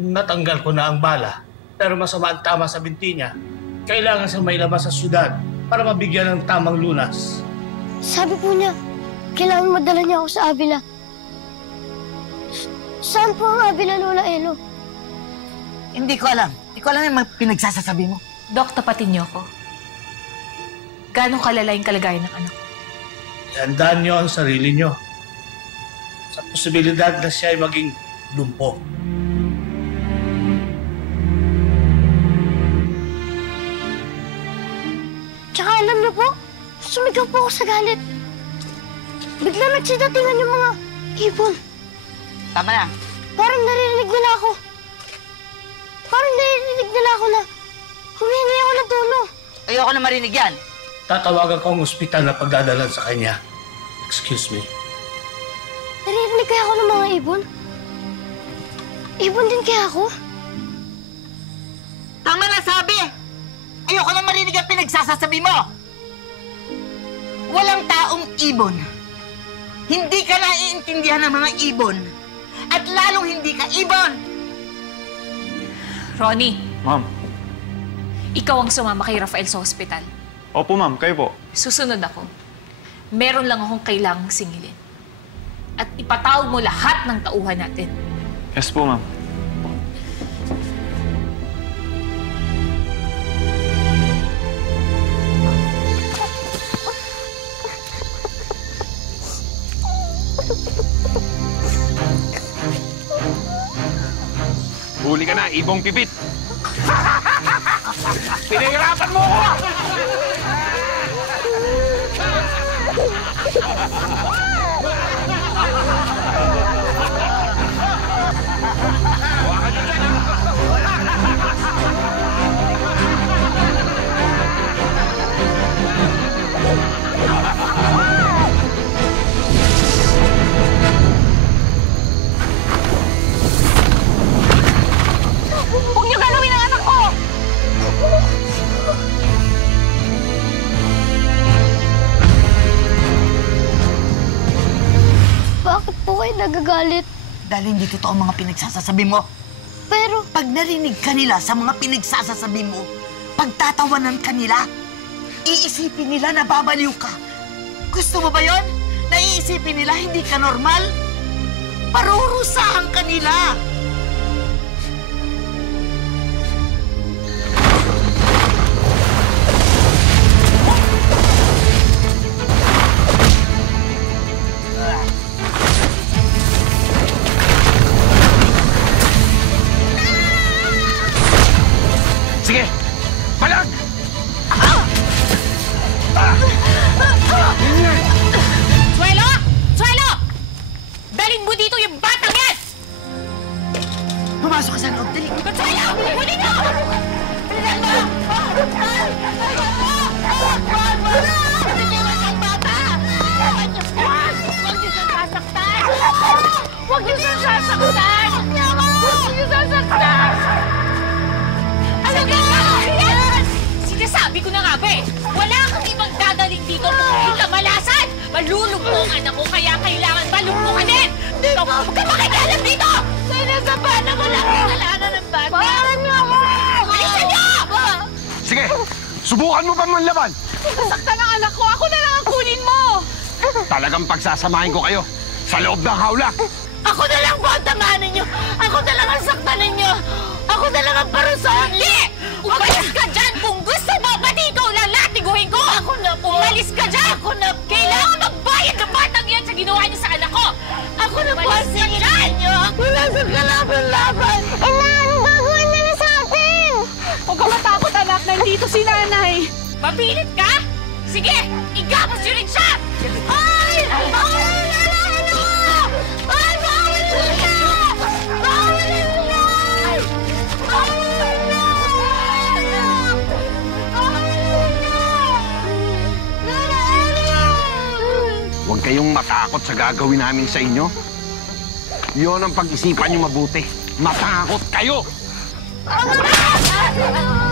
natanggal ko na ang bala, pero masama ang tama sa binti niya. Kailangan siya may labas sa syudad para mabigyan ng tamang lunas. Sabi po niya, kailangan madala niya ako sa Avila. Saan po ang Avila, Lola Elo? Hindi ko alam. Hindi ko alam yung mga pinagsasasabi mo. Dok, tapatin niyo ako. Gano'ng kalala yung kalagayan ng anak ko? Ihandaan niyo ang sarili niyo sa posibilidad na siya ay maging lumpo. Tsaka alam niyo po, sumigaw po ako sa galit. Bigla nagsidatingan yung mga ibon. Tama na. Parang narinig nila ako. Parang narinig nila ako na humingi ako ng tulong. Ayoko na marinig yan. Tatawagan ko ang ospital na pagdadalan sa kanya. Excuse me. Narinig kaya ako ng mga ibon? Ibon din kaya ako? Tama na sabi! Ayoko na marinig ang pinagsasasabi mo! Walang taong ibon. Hindi ka naiintindihan ng mga ibon. At lalong hindi ka ibon! Ronnie, Ma'am. ikaw ang sumama kay Rafael sa ospital. Opo, ma'am. Kayo po. Susunod ako. Meron lang akong kailangang singilin. At ipatawag mo lahat ng tauhan natin. Yes po, ma'am. Huli ka na, ibong pipit! Pinahirapan mo ko! Huwag niyo galawin ang anak ko! Bakit po kayo nagagalit? Dahil hindi totoo ang mga pinagsasasabi mo. Pero, Pag narinig ka nila sa mga pinagsasasabi mo, pagtatawanan ka nila, iisipin nila na babaliw ka. Gusto mo ba yon? Naiisipin nila hindi ka normal? Parurusahan ka nila! Sige! Palag! Suelo! Suelo! Dalhin mo dito yung batang yan! Pumasok ka sa loob, dali! Suelo! Huli niyo! Bilisan mo! Huwag niyo siyang sasaktan! Huwag niyo siyang sasaktan! Huwag niyo sasaktan! Ano ka? Sinasabi ko na nga ba eh, wala kang ibang dadaling dito kung hindi ka malasan! Malulumpungan ako kaya kailangan malumpungan din! Ikaw, huwag ka makikialam dito! Sinasabahan ako lang ang kasalanan ng bata! Parang nga ako! Bilisan niyo! Sige! Subukan mo pa manlaban! Nasaktan ang anak ko! Ako na lang ang kunin mo! Talagang pagsasamahin ko kayo sa loob ng hawla! Ako na lang po ang tamahan ninyo! Ako na lang ang saktan ninyo! Ako na lang ang parusahan ninyo! Hindi! Umalis ka dyan! Kung gusto mo, pati ikaw lalatiguhin ko! Ako na po! Umalis ka dyan! Ako na po! Kailangan magbayad ng batang yan sa ginawa niya sa anak ko! Ako na po ang Umalis ka singilin dyan! ninyo! Wala sa kalaban-laban! anong gagawin nila sa atin? Huwag ka matakot, anak. Nandito si nanay. Mapilit ka? Sige! Igapos niyo rin siya! Ay! Bawal na lang! Ano? Ay! Bawal na lang! Bawal na lang! Bawal na lang! Huwag kayong matakot sa gagawin namin sa inyo. Yun ang pag-isipan nyo mabuti. Matakot kayo! Ah!